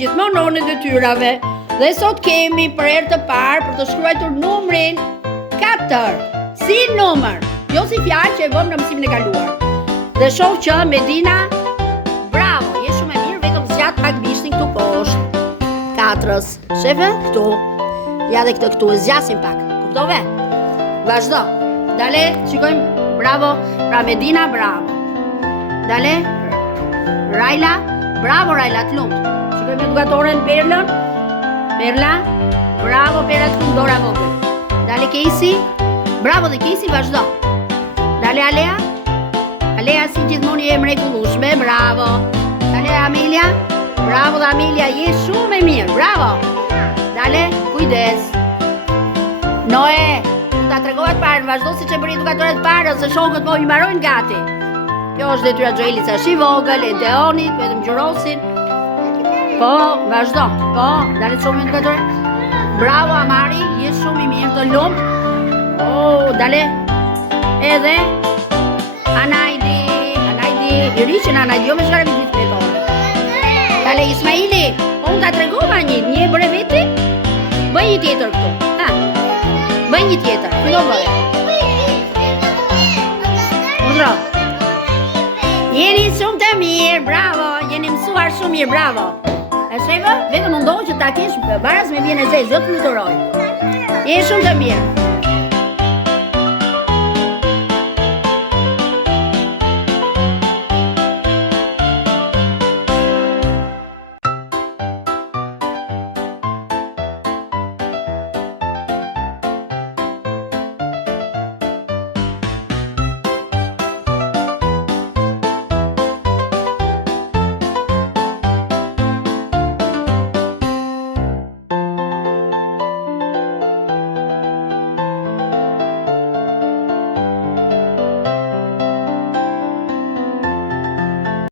gjithmonë orën e detyrave. Dhe sot kemi për herë të parë për të shkruar numrin 4. Si numër, jo si fjalë që e vëmë në mësimin e kaluar. Dhe shoh që Medina, bravo, je shumë e mirë, vetëm zgjat pak bishtin këtu poshtë. 4-s. Shefe, këtu. Ja dhe këtë këtu, e zgjasim pak. Kuptove? Vazhdo. Dale, shikojmë. Bravo. Pra Medina, bravo. Dale. Rajla. Bravo Rajla, të lumt. Shikojmë edukatoren Perlën. Perla. Bravo Perla, të lumt, Dora vogël. Dale Kesi. Bravo dhe Kesi, vazhdo. Dale Alea. Alea si gjithmonë je mrekullueshme, bravo. Dale Amelia. Bravo dhe Amelia, je shumë e mirë, bravo. Dale, kujdes. Noe, ta tregova të parë, vazhdo si që bëri edukatorët parë, se shokët po i mbarojnë gati. Kjo është detyra Gjoelica Shivogël, e Deonit, vetëm Gjurosin. Po, vazhdo, po, dale të shumë edukatorë. Bravo Amari, je shumë i mirë të lumë. Oh, dale. Edhe Anajdi, i riqen Anajdi, jo me shkara vitit për tonë. Dale Ismaili, unë ta tregova një breveti, bëj një tjetër këtu. Bëj një tjetër, këto bëj. Urdhro. Jeni shumë të mirë, bravo, jeni mësuar shumë mirë, bravo. E sheva, vetëm mundohu që ta kesh baraz me vjen e zezë, jo të fluturoj. Jeni shumë të mirë.